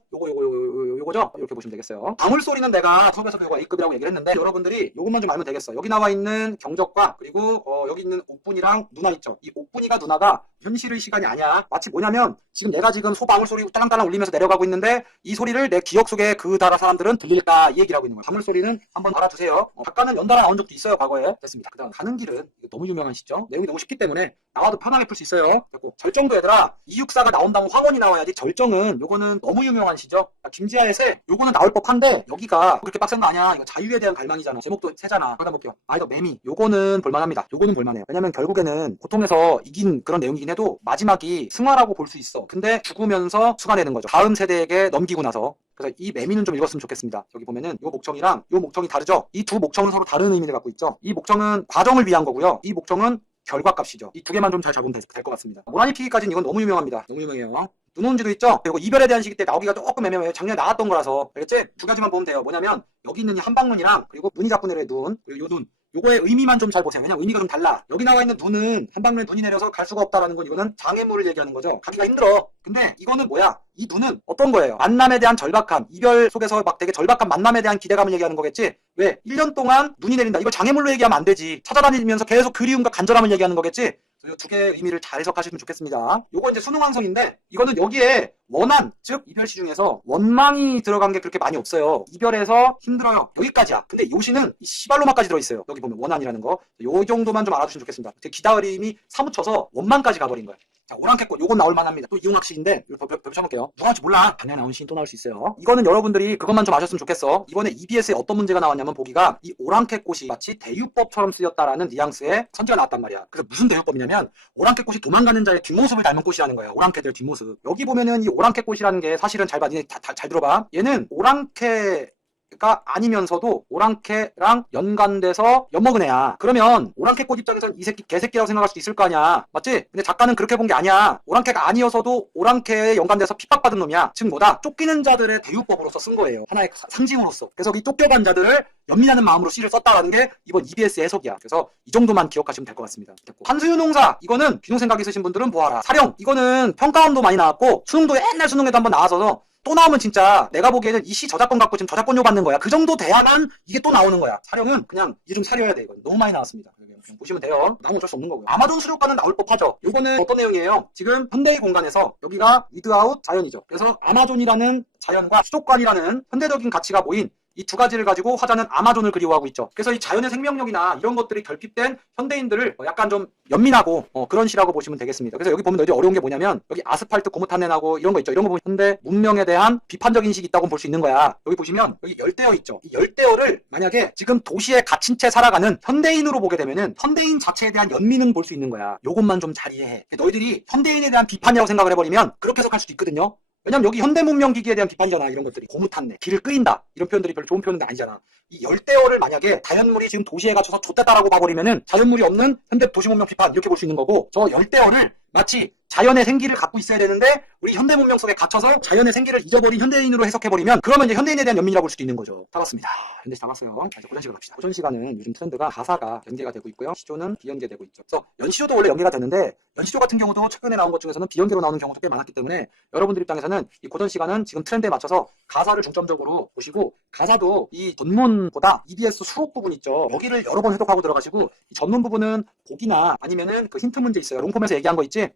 요거죠? 이렇게 보시면 되겠어요. 방울소리는 내가 수업에서 배우고 A급이라고 얘기를 했는데 여러분들이 요것만 좀 알면 되겠어. 여기 나와 있는 경적과 그리고 여기 있는 옥분이랑 누나 있죠. 이 옥분이가 누나가 현실의 시간이 아니야. 마치 뭐냐면 지금 내가 지금 소방울 소리 딸랑딸랑 울리면서 내려가고 있는데 이 소리를 내 기억 속에 그 나라 사람들은 들릴까 이 얘기를 하고 있는 거야. 방울 소리는 한번 알아두세요. 작가는 연달아 나온 적도 있어요. 과거에. 됐습니다. 그 다음 가는 길은 이거 너무 유명한 시죠. 내용이 너무 쉽기 때문에 나와도 편하게 풀 수 있어요. 됐고 절정도 얘들아 264가 나온다면 황혼이 나와야지. 절정은 요거는 너무 유명한 시죠. 김지아의 새 요거는 나올 법한데 여기가 그렇게 빡센 거 아니야. 이거 자유에 대한 갈망이잖아. 제목도 새잖아. 그러다 볼게요. 이거 매미 요거는 볼만합니다. 요거는 볼만해요. 왜냐면 결국에는 고통에서 이긴 그런 내용이긴 해도 마지막이 승화라고 볼 수 있어. 근데 죽으면서 수가내는 거죠. 다음 세대에게 넘기고 나서. 그래서 이 매미는 좀 읽었으면 좋겠습니다. 여기 보면은 요 목청이랑 요 목청이 다르죠. 이 두 목청은 서로 다른 의미를 갖고 있죠. 이 목청은 과정을 위한 거고요. 이 목청은 결과값이죠. 이 두 개만 좀 잘 잡으면 될 것 같습니다. 모라니 피기까지는 이건 너무 유명합니다. 너무 유명해요. 눈 온 지도 있죠? 그리고 이별에 대한 시기 때 나오기가 조금 애매해요. 작년에 나왔던 거라서. 알겠지? 두 가지만 보면 돼요. 뭐냐면 여기 있는 이 한방눈이랑 그리고 문이 자꾸 내려의 눈 그리고 요 눈 요거의 의미만 좀 잘 보세요. 왜냐면 의미가 좀 달라. 여기 나와 있는 눈은 한방눈에 눈이 내려서 갈 수가 없다라는 건 이거는 장애물을 얘기하는 거죠. 가기가 힘들어. 근데 이거는 뭐야? 이 눈은 어떤 거예요? 만남에 대한 절박함, 이별 속에서 막 되게 절박한 만남에 대한 기대감을 얘기하는 거겠지? 왜? 1년 동안 눈이 내린다. 이거 장애물로 얘기하면 안 되지. 찾아다니면서 계속 그리움과 간절함을 얘기하는 거겠지? 이 두 개의 의미를 잘 해석하시면 좋겠습니다. 요거 이제 수능완성인데 이거는 여기에 원한, 즉 이별시 중에서 원망이 들어간 게 그렇게 많이 없어요. 이별해서 힘들어요. 여기까지야. 근데 요시는 이 시발로마까지 들어있어요. 여기 보면 원한이라는 거. 요 정도만 좀 알아두시면 좋겠습니다. 기다림이 사무쳐서 원망까지 가버린 거예요. 자, 오랑캐꽃 요건 나올 만합니다. 또 이용학 시인데 이거 펼쳐볼게요. 누가 할지 몰라. 당연히 나온 시인 또 나올 수 있어요. 이거는 여러분들이 그것만 좀 아셨으면 좋겠어. 이번에 EBS에 어떤 문제가 나왔냐면 보기가 이 오랑캐꽃이 마치 대유법처럼 쓰였다라는 뉘앙스의 선지가 나왔단 말이야. 그래서 무슨 대유법이냐면 오랑캐꽃이 도망가는 자의 뒷모습을 닮은 꽃이라는 거예요. 오랑캐들 뒷모습. 여기 보면은 이 오랑캐꽃이라는 게 사실은 잘 봐. 니네 잘 들어봐. 얘는 오랑캐 가 아니면서도 오랑캐랑 연관돼서 엿먹은 애야. 그러면 오랑캐꽃 입장에서는 이 새끼 개새끼라고 생각할 수도 있을 거 아니야. 맞지? 근데 작가는 그렇게 본 게 아니야. 오랑캐가 아니어서도 오랑캐에 연관돼서 핍박받은 놈이야. 즉 뭐다? 쫓기는 자들의 대유법으로서 쓴 거예요. 하나의 상징으로서. 그래서 이 쫓겨간 자들을 연민하는 마음으로 시를 썼다라는 게 이번 EBS 해석이야. 그래서 이 정도만 기억하시면 될 것 같습니다. 됐고. 한수유농사 이거는 비농 생각 있으신 분들은 보아라. 사령 이거는 평가원도 많이 나왔고 수능도 옛날 수능에도 한번 나와서 또 나오면 진짜 내가 보기에는 이 시 저작권 갖고 지금 저작권료 받는 거야. 그 정도 돼야만 이게 또 나오는 거야. 사령은 그냥 이름 사려야 돼. 이건 너무 많이 나왔습니다. 그냥 보시면 돼요. 나오면 어쩔 수 없는 거고요. 아마존 수족관은 나올 법하죠. 이거는 어떤 내용이에요? 지금 현대의 공간에서 여기가 위드아웃 자연이죠. 그래서 아마존이라는 자연과 수족관이라는 현대적인 가치가 모인 이 두 가지를 가지고 화자는 아마존을 그리워하고 있죠. 그래서 이 자연의 생명력이나 이런 것들이 결핍된 현대인들을 약간 좀 연민하고 그런 시라고 보시면 되겠습니다. 그래서 여기 보면 여기 어려운 게 뭐냐면 여기 아스팔트 고무탄내 나고 이런 거 있죠. 이런 거 보면 현대 문명에 대한 비판적 인식이 있다고 볼 수 있는 거야. 여기 보시면 여기 열대어 있죠. 이 열대어를 만약에 지금 도시에 갇힌 채 살아가는 현대인으로 보게 되면은 현대인 자체에 대한 연민은 볼 수 있는 거야. 요것만 좀 잘 이해해. 너희들이 현대인에 대한 비판이라고 생각을 해버리면 그렇게 해석할 수도 있거든요. 왜냐면 여기 현대 문명 기기에 대한 비판이잖아. 이런 것들이 고무탄내, 길을 끄인다 이런 표현들이 별로 좋은 표현은 아니잖아. 이 열대어를 만약에 자연물이 지금 도시에 갇혀서 좆됐다라고 봐버리면은 자연물이 없는 현대 도시문명 비판 이렇게 볼 수 있는 거고, 저 열대어를 마치 자연의 생기를 갖고 있어야 되는데 우리 현대 문명 속에 갇혀서 자연의 생기를 잊어버린 현대인으로 해석해버리면 그러면 이제 현대인에 대한 연민이라고 볼 수도 있는 거죠. 다 봤습니다. 현대시 다 봤어요. 자, 이제 고전 시간 갑시다. 고전 시간은 요즘 트렌드가 가사가 연계가 되고 있고요. 시조는 비연계되고 있죠. 그래서 연시조도 원래 연계가 되는데 연시조 같은 경우도 최근에 나온 것 중에서는 비연계로 나오는 경우도 꽤 많았기 때문에 여러분들 입장에서는 이 고전 시간은 지금 트렌드에 맞춰서 가사를 중점적으로 보시고, 가사도 이 전문보다 EBS 수록 부분 있죠. 여기를 여러 번 해독하고 들어가시고, 이 전문 부분은 보기나 아니면은 그 힌트 문제 있어요. 롱폼에서 얘기한 거 있지?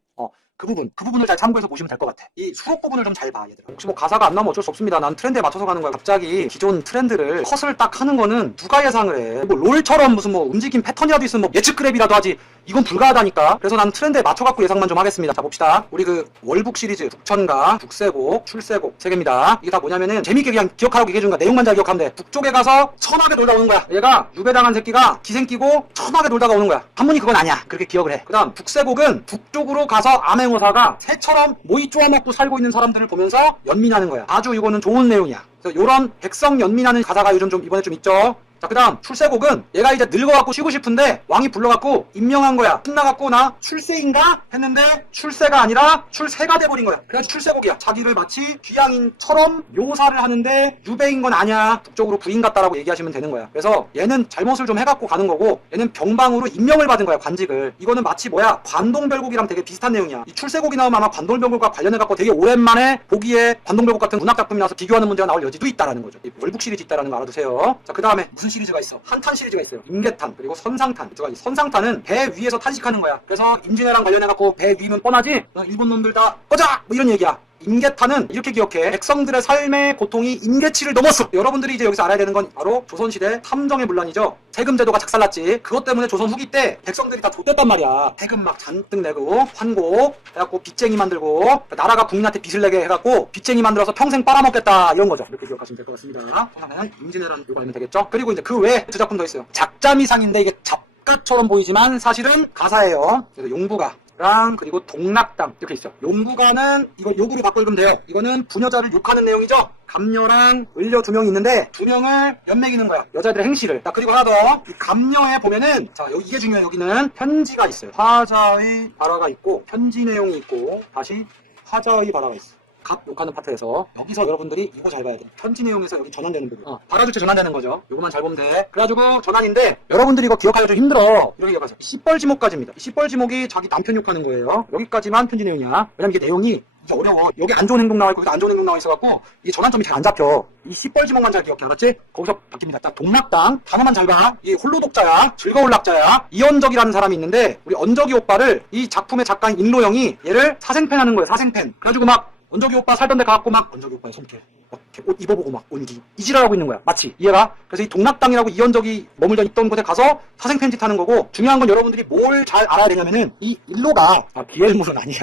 그 부분을 잘 참고해서 보시면 될 것 같아. 이 수록 부분을 좀 잘 봐, 얘들아. 혹시 뭐 가사가 안 나오면 어쩔 수 없습니다. 난 트렌드에 맞춰서 가는 거야. 갑자기 기존 트렌드를 컷을 딱 하는 거는 누가 예상을 해. 뭐 롤처럼 무슨 뭐 움직임 패턴이라도 있으면 뭐 예측 그래비라도 하지. 이건 불가하다니까. 그래서 난 트렌드에 맞춰갖고 예상만 좀 하겠습니다. 자, 봅시다. 우리 그 월북 시리즈, 북천가, 북세곡, 출세곡 세 개입니다. 이게 다 뭐냐면은 재밌게 그냥 기억하라고 얘기해준 거야. 내용만 잘 기억하면 돼. 북쪽에 가서 천하게 놀다 오는 거야. 얘가 유배당한 새끼가 기생 끼고 천하게 놀다가 오는 거야. 한문이 그건 아니야. 그렇게 기억을 해. 그 다음 북세곡은 북쪽으로 가서 암행어사가 새처럼 모이 쪼아먹고 살고 있는 사람들을 보면서 연민하는 거야. 아주 이거는 좋은 내용이야. 그래서 요런 백성 연민하는 가사가 요즘 좀 이번에 좀 있죠. 자, 그 다음 출세곡은 얘가 이제 늙어갖고 쉬고 싶은데 왕이 불러갖고 임명한 거야. 신나갖고 나 출세인가 했는데 출세가 아니라 출세가 돼버린 거야. 그래서 출세곡이야. 자기를 마치 귀양인처럼 묘사를 하는데 유배인 건 아니야. 북쪽으로 부인 같다라고 얘기하시면 되는 거야. 그래서 얘는 잘못을 좀 해갖고 가는 거고, 얘는 병방으로 임명을 받은 거야. 관직을. 이거는 마치 뭐야, 관동별곡이랑 되게 비슷한 내용이야. 이 출세곡이 나오면 아마 관동별곡과 관련해갖고 되게 오랜만에 보기에 관동별곡 같은 문학작품이 나와서 비교하는 문제가 나올 여지도 있다라는 거죠. 이 월북 시리즈 있다라는 거 알아두세요. 자, 그 다음에 무슨 시리즈가 있어? 한탄 시리즈가 있어요. 임계탄, 그리고 선상탄. 두 가지. 선상탄은 배 위에서 탄식하는 거야. 그래서 임진왜랑 관련해갖고 배 위면 뻔하지? 일본 놈들 다 꺼자! 뭐 이런 얘기야. 임계탄은 이렇게 기억해. 백성들의 삶의 고통이 임계치를 넘었어. 여러분들이 이제 여기서 알아야 되는 건 바로 조선시대 탐정의 문란이죠. 세금제도가 작살났지. 그것 때문에 조선 후기 때 백성들이 다 좆됐단 말이야. 세금 막 잔뜩 내고 환고 해갖고 빚쟁이 만들고, 나라가 국민한테 빚을 내게 해갖고 빚쟁이 만들어서 평생 빨아먹겠다 이런 거죠. 이렇게 기억하시면 될 것 같습니다. 그다음에 임진왜란 이거 알면 되겠죠. 그리고 이제 그 외에 두 작품 더 있어요. 작자미상인데 이게 작가처럼 보이지만 사실은 가사예요. 그래서 용부가 랑 그리고 동락당 이렇게 있어. 용부가는 이거 욕으로 바꿔 읽으면 돼요. 이거는 부녀자를 욕하는 내용이죠. 감녀랑 을녀 두 명이 있는데 두 명을 연맥이는 거야. 여자들의 행실을. 자, 그리고 하나 더. 이 감녀에 보면은 자, 여기 이게 중요해. 여기는 편지가 있어요. 화자의 발화가 있고 편지 내용이 있고 다시 화자의 발화가 있어. 갑 욕하는 파트에서 여기서 여러분들이 이거 잘 봐야 돼. 편지 내용에서 여기 전환되는 부분. 발화주체 전환되는 거죠. 요거만 잘 보면 돼. 그래가지고 전환인데 여러분들이 이거 기억하기 좀 힘들어. 이렇게 기억하세요. 씨뻘지목까지입니다. 이 씨뻘지목이 자기 남편 욕하는 거예요. 여기까지만 편지 내용이야. 왜냐면 이게 내용이 이게 어려워. 여기 안 좋은 행동 나와 있고 여기 안 좋은 행동 나와 있어갖고 이게 전환점이 잘 안 잡혀. 이 씨뻘지목만 잘 기억해. 알았지? 거기서 바뀝니다. 딱 동락당 단어만 잘 봐. 이게 홀로독자야. 즐거울 낙자야. 이언적이라는 사람이 있는데 우리 언적이 오빠를 이 작품의 작가인 인로영이 얘를 사생팬 하는 거예요. 사생팬. 그래가지고 막 언적이 오빠 살던 데 가갖고 막 언적이 오빠의 손길 막 옷 입어보고 막 온기 이지랄하고 있는 거야. 마치 이해가? 그래서 이 동락당이라고 이언적이 머물러 있던 곳에 가서 사생팬짓 하는 거고, 중요한 건 여러분들이 뭘 잘 알아야 되냐면은 이 일로가 비엘물은 아니야.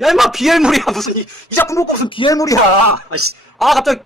야 임마 비엘물이야. 무슨 이 작품 보고 무슨 비엘물이야. 갑자기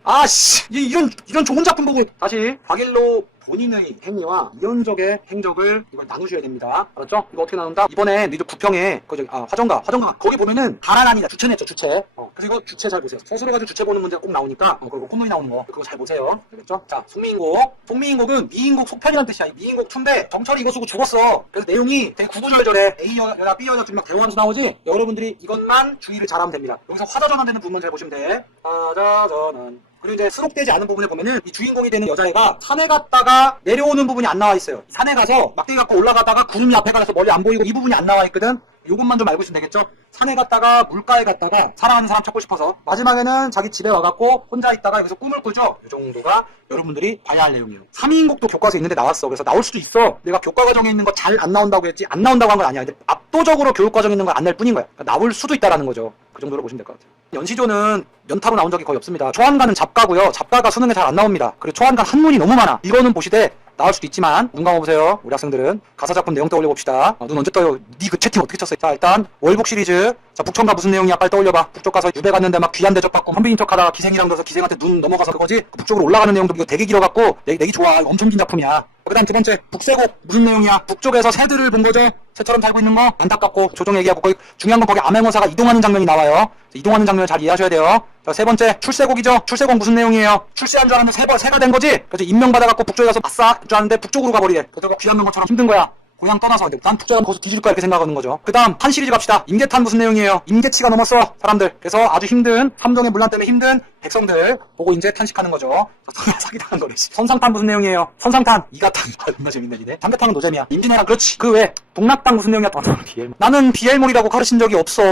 이런 좋은 작품 보고. 다시 박일로 본인의 행위와 이언적의 행적을 이걸 나누셔야 됩니다. 알았죠? 이거 어떻게 나눈다? 이번에 니들 구평에 화정가 거기 보면은 가라난이다. 주체는 했죠. 주체. 그래서 이거 주체 잘 보세요. 서술을 가지고 주체 보는 문제가 꼭 나오니까 그리고 콧노이 나오는 거 그거 잘 보세요. 알겠죠? 자, 송미인곡은 미인곡 속편이란 뜻이야. 미인곡 2인데 정철이 이거 쓰고 죽었어. 그래서 내용이 되게 구구절절해. A 여자 B 여자 둘이 막 대화하면서 나오지? 여러분들이 이것만 주의를 잘하면 됩니다. 여기서 화자 전환되는 부분만 잘 보시면 돼. 화자 전환. 그리고 이제 수록되지 않은 부분에 보면은 이 주인공이 되는 여자애가 산에 갔다가 내려오는 부분이 안 나와 있어요. 산에 가서 막대기 갖고 올라가다가 구름이 앞에 가서 멀리 안 보이고 이 부분이 안 나와 있거든. 요것만 좀 알고 있으면 되겠죠? 산에 갔다가 물가에 갔다가 사랑하는 사람 찾고 싶어서 마지막에는 자기 집에 와갖고 혼자 있다가 여기서 꿈을 꾸죠? 이 정도가 여러분들이 봐야 할 내용이에요. 3인국도 교과서에 있는데 나왔어. 그래서 나올 수도 있어. 내가 교과 과정에 있는 거 잘 안 나온다고 했지 안 나온다고 한 건 아니야. 근데 압도적으로 교육 과정에 있는 건 안 날 뿐인 거야. 그러니까 나올 수도 있다라는 거죠. 그 정도로 보시면 될 것 같아요. 연시조는 연타로 나온 적이 거의 없습니다. 초안가는 잡가고요. 잡가가 수능에 잘 안 나옵니다. 그리고 초안가 한문이 너무 많아. 이거는 보시되 나올 수도 있지만 눈 감아보세요. 우리 학생들은 가사작품 내용 떠올려 봅시다. 눈 언제 떠요? 니 그 채팅 어떻게 쳤어요? 자, 일단 월북 시리즈. 자, 북청가 무슨 내용이야? 빨리 떠올려봐. 북쪽 가서 유배 갔는데 막 귀한 대접받고 선배인 척하다가 기생이랑 들어서 기생한테 눈 넘어가서 그거지? 그 북쪽으로 올라가는 내용도 이거 되게 길어갖고 내기 좋아. 이거 엄청 긴 작품이야. 그 다음 두 번째 북새곡 무슨 내용이야? 북쪽에서 새들을 본 거죠? 새처럼 살고 있는 거 안타깝고 조정 얘기하고 거기 중요한 건 거기 암행어사가 이동하는 장면이 나와요. 이동하는 장면을 잘 이해하셔야 돼요. 자, 세 번째 출세곡이죠. 출세곡 무슨 내용이에요? 출세한 줄 알았는데 새가 된 거지? 그래서 임명받아갖고 북쪽에 가서 아싸 줄 알았는데 북쪽으로 가버리래. 그래서 귀한 것처럼 힘든 거야. 고향 떠나서 근데 난 북쪽에 가면 거기서 뒤질 거야 이렇게 생각하는 거죠. 그 다음 한 시리즈 갑시다. 임계탄 무슨 내용이에요? 임계치가 넘었어 사람들. 그래서 아주 힘든 삼종의 문란 때문에 힘든 백성들 보고 이제 탄식하는 거죠. 사기당한 거네. 선상탄 무슨 내용이에요? 선상탄 이가탄. 정말 재밌네 니네. 담배탕은 노잼이야. 임진왜란 그렇지. 그 외 동락당 무슨 내용이야? 나는 비엘몰이라고 가르친 적이 없어.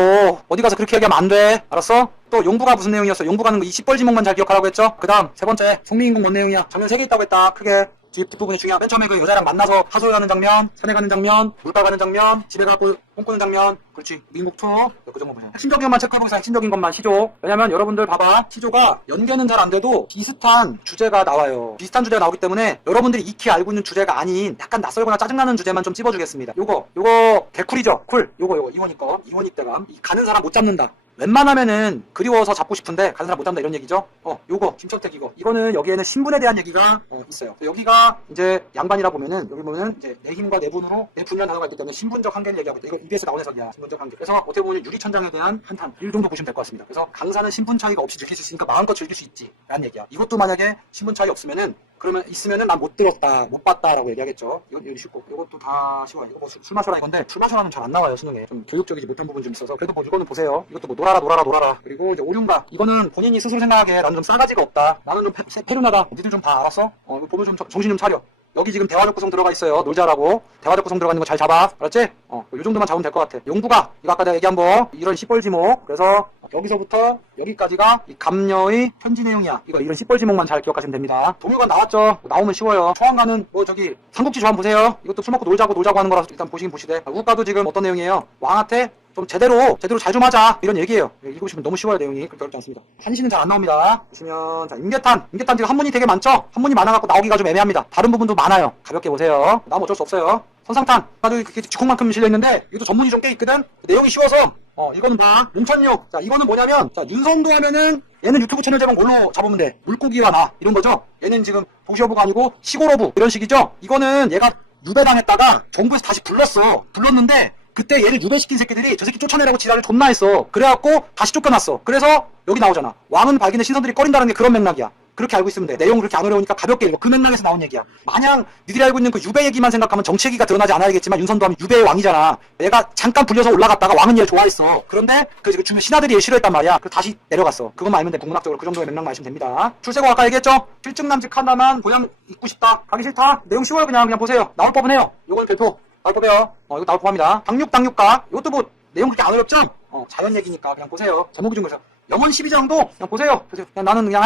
어디 가서 그렇게 얘기하면 안 돼. 알았어? 또 용부가 무슨 내용이었어? 용부 가는 거 이 시뻘지목만 잘 기억하라고 했죠? 그 다음 세 번째 성민인공 뭔 내용이야? 장면 3개 있다고 했다. 크게 뒷부분이 중요한 맨 처음에 그 여자랑 만나서 하소연하는 장면, 산에 가는 장면, 물가 가는 장면, 집에 가고 꿈꾸는 장면. 그렇지. 민국2 그 정도 보세요. 핵심적인 것만 체크해보세요. 핵심적인 것만 시조. 왜냐면 여러분들 봐봐. 시조가 연계는 잘 안 돼도 비슷한 주제가 나와요. 비슷한 주제가 나오기 때문에 여러분들이 익히 알고 있는 주제가 아닌 약간 낯설거나 짜증나는 주제만 좀 찝어주겠습니다. 요거 개쿨이죠. 쿨. 요거 이원이 거. 이원이 때감. 가는 사람 못 잡는다. 웬만하면은 그리워서 잡고 싶은데 가는 사람 못 잡는다 이런 얘기죠. 요거 김천택 이거는 여기에는 신분에 대한 얘기가 있어요. 여기가 이제 양반이라 보면은 여기 보면은 이제 내 힘과 내 분으로 내 분이라는 단어가 있기 때문에 신분적 한계를 얘기하고 있다. 이거 EBS 나온 해석이야. 신분적 한계. 그래서 어떻게 보면 유리천장에 대한 한탄 이 정도 보시면 될 것 같습니다. 그래서 강사는 신분 차이가 없이 즐길 수 있으니까 마음껏 즐길 수 있지 라는 얘기야. 이것도 만약에 신분 차이 없으면은 그러면 있으면은 난 못 들었다, 못 봤다라고 얘기하겠죠. 이건 쉽고, 이것도 다 쉬워요. 이거 뭐 술 마셔라 이건데 술 마셔라는 잘 안 나와요 수능에. 좀 교육적이지 못한 부분 좀 있어서 그래도 뭐 이거는 보세요. 이것도 뭐 놀아라. 그리고 이제 오륜가 이거는 본인이 스스로 생각하기에 나는 좀 싸가지가 없다. 나는 좀 페류나다. 니들 좀 다 알았어? 이거 보면 좀 정신 좀 차려. 여기 지금 대화적 구성 들어가 있어요. 놀자라고. 대화적 구성 들어가 있는 거 잘 잡아. 알았지? 요 정도만 잡으면 될 것 같아. 용부가 이거 아까 내가 얘기한 거 이런 시뻘지목. 그래서 여기서부터 여기까지가 이 감녀의 편지 내용이야. 이런 시뻘지목만 잘 기억하시면 됩니다. 동요가 나왔죠. 나오면 쉬워요. 초안가는 뭐 저기 삼국지 조한 보세요. 이것도 술 먹고 놀자고 하는 거라서 일단 보시긴 보시되. 우가도 지금 어떤 내용이에요? 왕한테 좀 제대로 잘 좀 하자 이런 얘기예요. 읽으시면 너무 쉬워요. 내용이 그렇게 어렵지 않습니다. 한시는 잘 안 나옵니다. 보시면 자 임계탄 지금 한문이 되게 많죠. 한문이 많아갖고 나오기가 좀 애매합니다. 다른 부분도 많아요. 가볍게 보세요. 나면 어쩔 수 없어요. 선상탄 아주 지콩만큼 실려있는데 이것도 전문이 좀 꽤 있거든. 내용이 쉬워서 이거는 봐. 용천육. 자 이거는 뭐냐면 자 윤선도 하면은 얘는 유튜브 채널 제목 뭘로 잡으면 돼? 물고기와 나 이런 거죠. 얘는 지금 도시어부가 아니고 시골어부 이런 식이죠. 이거는 얘가 유배당했다가 정부에서 다시 불렀는데 그때 얘를 유배시킨 새끼들이 저 새끼 쫓아내라고 지랄을 존나 했어. 그래갖고 다시 쫓겨났어. 그래서 여기 나오잖아. 왕은 발기는 신선들이 꺼린다는 게 그런 맥락이야. 그렇게 알고 있으면 돼. 내용은 그렇게 안 어려우니까 가볍게 읽어. 그 맥락에서 나온 얘기야. 마냥 니들이 알고 있는 그 유배 얘기만 생각하면 정치 얘기가 드러나지 않아야겠지만 윤선도 하면 유배의 왕이잖아. 얘가 잠깐 불려서 올라갔다가 왕은 얘를 좋아했어. 그런데 그 주변 신하들이 얘 싫어했단 말이야. 그래서 다시 내려갔어. 그것만 알면 돼. 국문학적으로 그 정도의 맥락만 아시면 됩니다. 출세고 아까 얘기했죠? 필증남직 하나만 고향 있고 싶다. 가기 싫다. 내용 쉬워요. 그냥 보세요. 나올 법은 해요. 요걸 별표. 나올 법이에요. 이거 나올 법합니다. 당육당. 이것도 뭐 내용 그렇게 안 어렵죠? 자연 얘기니까 그냥 보세요. 제목이 좀 그래서 영원 12정도 그냥 보세요. 그냥 나는 그냥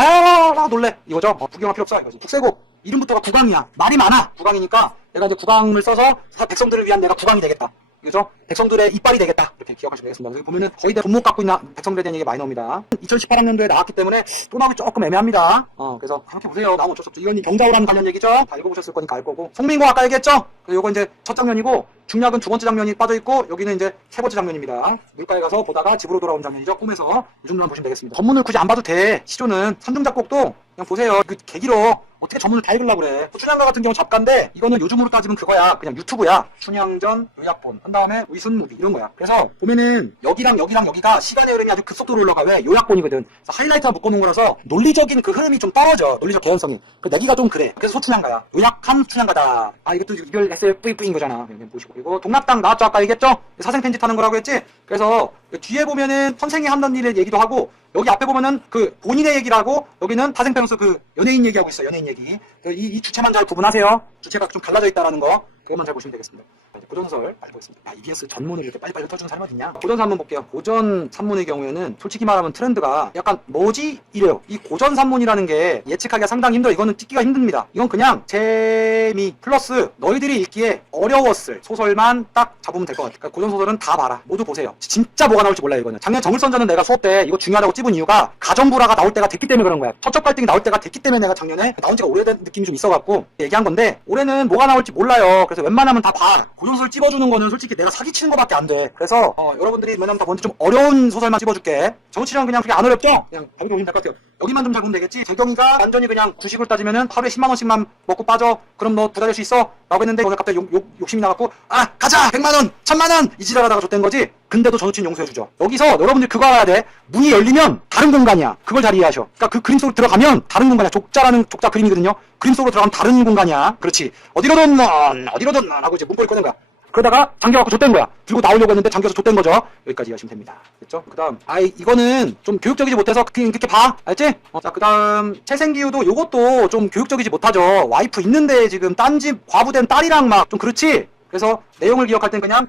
놀래 이거죠. 구경할 필요 없어 이거지. 북새곡 이름부터가 국왕이야. 말이 많아. 국왕이니까 내가 이제 국왕을 써서 백성들을 위한 내가 국왕이 되겠다. 그죠? 백성들의 이빨이 되겠다. 이렇게 기억하시면 되겠습니다. 여기 보면은 거의 다 돈못 갖고 있는 백성들에 대한 얘기 많이 나옵니다. 2018학년도에 나왔기 때문에 또 나오기 조금 애매합니다. 그래서 이렇게 보세요. 나오면 어쩔 수 없죠. 이건 경자호랑 관련 얘기죠. 다 읽어보셨을 거니까 알 거고. 송민고 아까 얘기했죠? 요거 이제 첫 장면이고 중략은 두 번째 장면이 빠져있고 여기는 이제 세 번째 장면입니다. 물가에 가서 보다가 집으로 돌아온 장면이죠. 꿈에서 이 정도만 보시면 되겠습니다. 전문을 굳이 안 봐도 돼. 시조는 산중작곡도 그냥 보세요. 그 개길어. 어떻게 전문을 다 읽으려고 그래. 춘향가 같은 경우 작가인데 이거는 요즘으로 따지면 그거야. 그냥 유튜브야. 춘향전 요약본 한 다음에 의순무비 이런 거야. 그래서 보면은 여기랑 여기가 시간의 흐름이 아주 급속도로 올라가. 왜? 요약본이거든. 그래서 하이라이트만 묶어놓은 거라서 논리적인 그 흐름이 좀 떨어져. 논리적 개연성이. 그 내기가 좀 그래. 그래서 소춘향가야. 요약한 춘향가다. 이것도 이별 에세이 뿌잉뿌잉 거잖아. 보시고. 그리고 동락당 나왔죠. 아까 얘기했죠? 사생 편집하는 거라고 했지? 그래서 뒤에 보면은 선생이 한다는 일의 얘기도 하고 여기 앞에 보면은 그 본인의 얘기를 하고 여기는 타생편에서 그 연예인 얘기하고 있어요. 연예인 얘기. 이 주체만 잘 구분하세요. 주체가 좀 갈라져 있다라는 거. 그것만 잘 보시면 되겠습니다. 자, 이제 고전설 알아보겠습니다. EBS 전문을 이렇게 빨리빨리 펴주는 사람이 어딨냐? 고전사 한번 볼게요. 고전 산문의 경우에는 솔직히 말하면 트렌드가 약간 뭐지? 이래요. 이 고전 산문이라는 게 예측하기가 상당히 힘들어. 이거는 찍기가 힘듭니다. 이건 그냥 재미 플러스 너희들이 읽기에 어려웠을 소설만 딱 잡으면 될 것 같아. 그러니까 고전 소설은 다 봐라. 모두 보세요. 진짜 뭐가 나올지 몰라요. 이거는. 작년 정글선전은 내가 수업 때 이거 중요하다고 찝은 이유가 가정불화가 나올 때가 됐기 때문에 그런 거야. 처척 갈등이 나올 때가 됐기 때문에 내가 작년에 나온 지가 오래된 느낌이 좀 있어갖고 얘기한 건데, 올해는 뭐가 나올지 몰라요. 그래서 웬만하면 다 봐. 고전소설 찝어주는 거는 솔직히 내가 사기치는 거밖에 안 돼. 그래서 여러분들이 왜냐면 다 먼저 좀 어려운 소설만 찝어줄게. 정치랑 그냥 그게 안 어렵죠? 그냥 가볍게 보시면 될 것 같아요. 여기만 좀 잘 보면 되겠지. 재경이가 완전히 그냥 주식을 따지면은 하루에 10만 원씩만 먹고 빠져. 그럼 너 부자 될 수 있어? 라고 했는데 오늘 갑자기 욕심이 나갖고 가자 100만 원 1000만 원 이 지랄하다가 줬댄 거지. 근데도 전우친 용서해주죠. 여기서 여러분들 그거 알아야 돼. 문이 열리면 다른 공간이야. 그걸 잘 이해하셔. 그러니까 그 그림 속으로 들어가면 다른 공간이야. 족자라는 족자 그림이거든요. 그림 속으로 들어가면 다른 공간이야. 그렇지. 어디로든 하고 이제 문고리 꺼낸 거야. 그러다가 잠겨갖고 줬댄 거야. 들고 나오려고 했는데 잠겨서 줬댄 거죠. 여기까지 이해하시면 됩니다. 됐죠? 그 다음 이거는 좀 교육적이지 못해서 그냥 그렇게 봐. 알지? 자, 그 다음 최생기우도 요것도 좀 교육적이지 못하죠. 와이프 있는데 지금 딴 집 과부된 딸이랑 막 좀 그렇지? 그래서 내용을 기억할 땐 그냥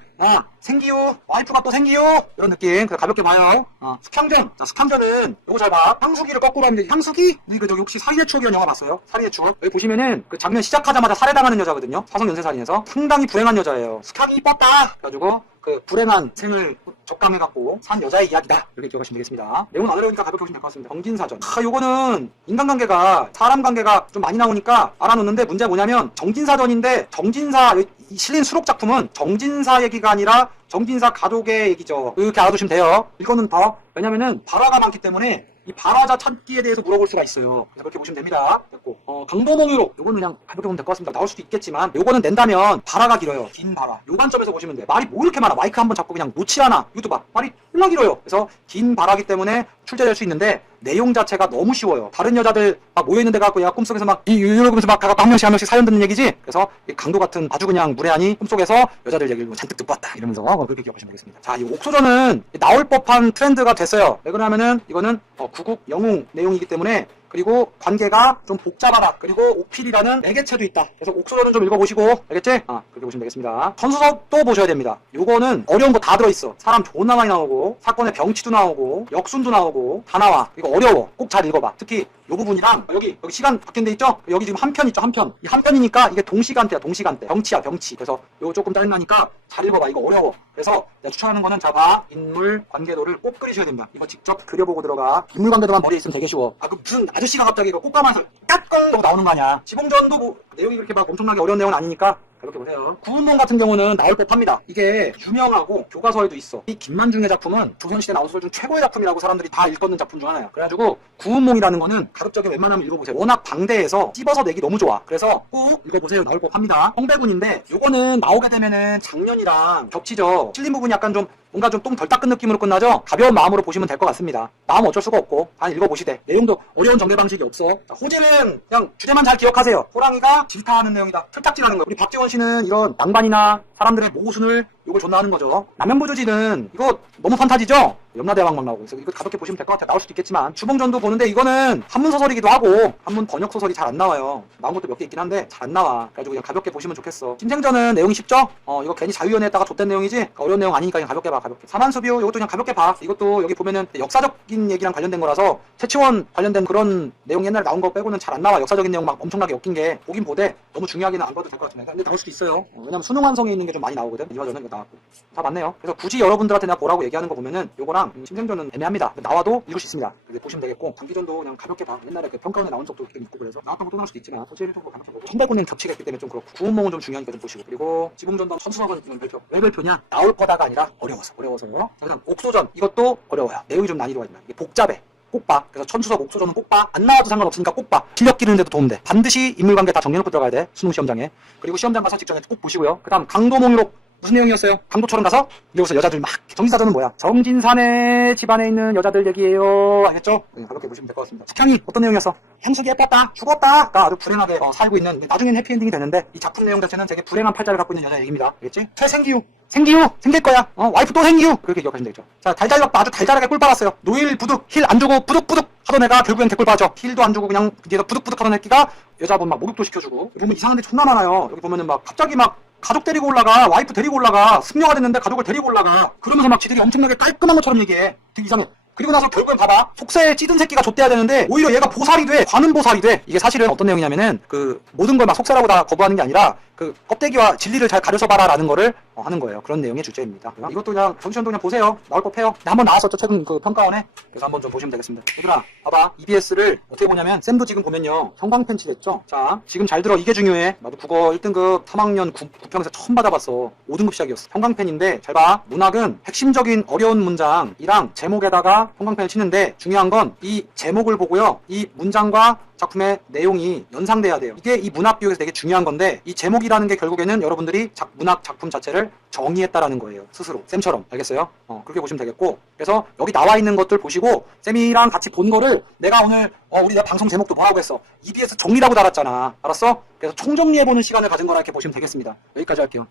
생기우 와이프가 또 생기우 이런 느낌. 그래서 가볍게 봐요. 숙향전. 자, 숙향전은 요거 잘 봐. 향수기를 거꾸로 하면 되지. 향수기? 이거 저기 혹시 살인의 추억이라는 영화 봤어요? 살인의 추억. 여기 보시면은 그 장면 시작하자마자 살해당하는 여자거든요. 사성 연쇄살인에서 상당히 불행한 여자예요. 숙향이 이뻤다. 그래가지고 그 불행한 생을 적감해갖고 산 여자의 이야기다. 이렇게 기억하시면 되겠습니다. 내용은 안 어려우니까 가볍게 보시면 될 것 같습니다. 정진사전. 요거는 인간관계가 사람 관계가 좀 많이 나오니까 알아놓는데, 문제가 뭐냐면 정진사전인데 정진사 실린 수록 작품은 정진사 얘기가 아니라 정진사 가족의 얘기죠. 이렇게 알아두시면 돼요. 이거는 더 왜냐면은 발화가 많기 때문에 이 발화자 찾기에 대해서 물어볼 수가 있어요. 그래서 그렇게 보시면 됩니다. 됐고 강도몽유록 요거는 그냥 가볍게 보면 될 것 같습니다. 나올 수도 있겠지만 요거는 낸다면 발화가 길어요. 긴 발화. 요 관점에서 보시면 돼. 말이 뭐 이렇게 많아. 마이크 한번 잡고 그냥 놓지 않아. 이것도 봐. 말이 얼마나 길어요. 그래서 긴 발화기 때문에 출제될 수 있는데 내용 자체가 너무 쉬워요. 다른 여자들 막 모여있는 데 가고 야 꿈속에서 막 이러면서 막 가갖고 한 명씩 사연 듣는 얘기지. 그래서 이 강도 같은 아주 그냥 무례하니 꿈속에서 여자들 얘기를 잔뜩 듣고 왔다 이러면서 그렇게 기억하시면 되겠습니다. 자, 이 옥소전은 나올 법한 트렌드가 됐어요. 왜 그러냐면은 이거는 구국 영웅 내용이기 때문에, 그리고 관계가 좀 복잡하다. 그리고 옥필이라는 매개체도 있다. 그래서 옥소전은 좀 읽어보시고, 알겠지? 그렇게 보시면 되겠습니다. 전수석도 보셔야 됩니다. 요거는 어려운 거 다 들어있어. 사람 존나 많이 나오고, 사건의 병치도 나오고, 역순도 나오고, 다 나와. 이거 어려워. 꼭 잘 읽어봐. 특히 요 부분이랑 여기 시간 바뀐 데 있죠? 여기 지금 한 편 있죠? 한 편. 이 한 편이니까 이게 동시간대야. 동시간대. 병치야. 병치. 그래서 요거 조금 짜증나니까 잘 읽어봐. 이거 어려워. 그래서 내가 추천하는 거는 봐. 인물 관계도를 꼭 그리셔야 됩니다. 이거 직접 그려보고 들어가. 인물 관계도만 머리에 있으면 되게 쉬워. 그 무슨 아저씨가 갑자기 이거 꽃가마에서 까꿍 하고 나오는 거 아니야. 지붕전도 뭐 내용이 그렇게 막 엄청나게 어려운 내용은 아니니까 가볍게 보세요. 구운몽 같은 경우는 나올 법합니다. 이게 유명하고 교과서에도 있어. 이 김만중의 작품은 조선시대 나온 소설 중 최고의 작품이라고 사람들이 다 읽었는 작품 중 하나야. 그래가지고 구운몽이라는 거는 가급적이 웬만하면 읽어보세요. 워낙 방대해서 찝어서 내기 너무 좋아. 그래서 꼭 읽어보세요. 나올 법합니다. 홍배군인데 요거는 나오게 되면은 작년이랑 겹치죠. 실린 부분이 약간 좀 뭔가 좀 똥 덜 닦은 느낌으로 끝나죠? 가벼운 마음으로 보시면 될 것 같습니다. 마음 어쩔 수가 없고 다 읽어보시되 내용도 어려운 전개 방식이 없어. 자, 호재는 그냥 주제만 잘 기억하세요. 호랑이가 질타하는 내용이다. 틀딱질하는 거예요. 우리 박지원 씨는 이런 낭만이나 사람들의 모순을 요걸 존나 하는 거죠. 남양보조지는 이거 너무 판타지죠? 염라대왕 막 나오고. 그래서 이거 가볍게 보시면 될 것 같아요. 나올 수도 있겠지만 주봉전도 보는데 이거는 한문 소설이기도 하고 한문 번역 소설이 잘 안 나와요. 나온 것도 몇 개 있긴 한데 잘 안 나와. 그래가지고 그냥 가볍게 보시면 좋겠어. 침생전은 내용이 쉽죠? 이거 괜히 자유연애했다가 좆된 내용이지? 그러니까 어려운 내용 아니니까 그냥 가볍게 봐. 가볍게. 사만수비오 이것도 그냥 가볍게 봐. 이것도 여기 보면은 역사적인 얘기랑 관련된 거라서 최치원 관련된 그런 내용 옛날에 나온 거 빼고는 잘 안 나와. 역사적인 내용 막 엄청나게 엮인 게 보긴 보되 너무 중요하게는 안 봐도 될 것 같습니다. 근데 나올 수도 있어요. 왜냐면 수능 완성에 있는 게 좀 많이 나오거든. 이화전은 이거 나왔고 다 맞네요. 그래서 굳이 여러분들한테 내가 보라고 얘기하는 거 보면은 요거랑 침생전은 애매합니다. 나와도 읽을 수 있습니다. 보시면 되겠고 단기전도 그냥 가볍게 봐. 옛날에 그 평가원에 나온 적도 있고 그래서 나왔던 거 또 나올 수도 있지만 소재를 좀 가볍게 보고 천백군은 겹치가 있기 때문에 좀 그렇고 구운몽은 좀 중요하니까 좀 보시고, 그리고 지붕전도 천수학은 별표. 왜 별표냐? 나올 거다가 아니라 어려워서. 자, 그다음 옥소전 이것도 어려워요. 내용이 좀 난이도가 있나. 이게 복잡해. 꼭 봐. 그래서 천수석 옥소전은 꼭 봐. 안 나와도 상관없으니까 꼭 봐. 실력 기르는데도 도움돼. 반드시 인물관계 다 정리해놓고 들어가야 돼. 수능 시험장에. 그리고 시험장 가서 직전에 꼭 보시고요. 그 다음 강도몽유록 무슨 내용이었어요? 강도처럼 가서 여기서 여자들 막. 정진사전은 뭐야? 정진산의 집안에 있는 여자들 얘기예요. 알겠죠? 가볍게 보시면 될 것 같습니다. 숙향이 어떤 내용이었어? 향수기 예뻤다, 죽었다가 아주 불행하게 살고 있는, 나중엔 해피엔딩이 되는데 이 작품 내용 자체는 되게 불행한 팔자를 갖고 있는 여자 얘기입니다. 알겠지? 최생기우 생길 거야. 와이프 또 생기우. 그렇게 기억하시면 되겠죠. 자, 달달락바 아주 달달하게 꿀 빨았어요. 노일 부득 힐 안 주고 부득부득 하던 애가 결국엔 개꿀 빠져. 힐도 안 주고 그냥 뒤에서 부득부득 하던 애끼가 여자분 막 목욕도 시켜주고. 보면 이상한 데 존나 많아요. 여기 보면은 막 갑자기 막 가족 데리고 올라가, 와이프 데리고 올라가, 승려가 됐는데 가족을 데리고 올라가. 그러면서 막 지들이 엄청나게 깔끔한 것처럼 얘기해. 되게 이상해. 그리고 나서 결국엔 봐봐. 속세에 찌든 새끼가 좆돼야 되는데 오히려 얘가 보살이 돼. 관은 보살이 돼. 이게 사실은 어떤 내용이냐면은 그 모든 걸 막 속세라고 다 거부하는 게 아니라 그 껍데기와 진리를 잘 가려서 봐라라는 거를 하는 거예요. 그런 내용의 주제입니다. 이것도 그냥 정치연도 그냥 보세요. 나올 법해요. 한번 나왔었죠. 최근 그 평가원에. 그래서 한번 좀 보시면 되겠습니다. 얘들아 봐봐. EBS를 어떻게 보냐면 쌤도 지금 보면요. 형광펜 칠했죠. 자 지금 잘 들어. 이게 중요해. 나도 국어 1등급 3학년 9평에서 처음 받아봤어. 5등급 시작이었어. 형광펜인데 잘 봐. 문학은 핵심적인 어려운 문장이랑 제목에다가 형광펜을 치는데 중요한 건 이 제목을 보고요. 이 문장과 작품의 내용이 연상돼야 돼요. 이게 이 문학 교육에서 되게 중요한 건데 이 제목이라는 게 결국에는 여러분들이 문학 작품 자체를 정의했다라는 거예요. 스스로. 쌤처럼. 알겠어요? 그렇게 보시면 되겠고 그래서 여기 나와 있는 것들 보시고 쌤이랑 같이 본 거를 내가 오늘 우리 내가 방송 제목도 뭐라고 했어? EBS 정리라고 달았잖아. 알았어? 그래서 총정리해보는 시간을 가진 거라 이렇게 보시면 되겠습니다. 여기까지 할게요.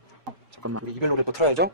잠깐만 우리 이별노래 또 틀어야죠.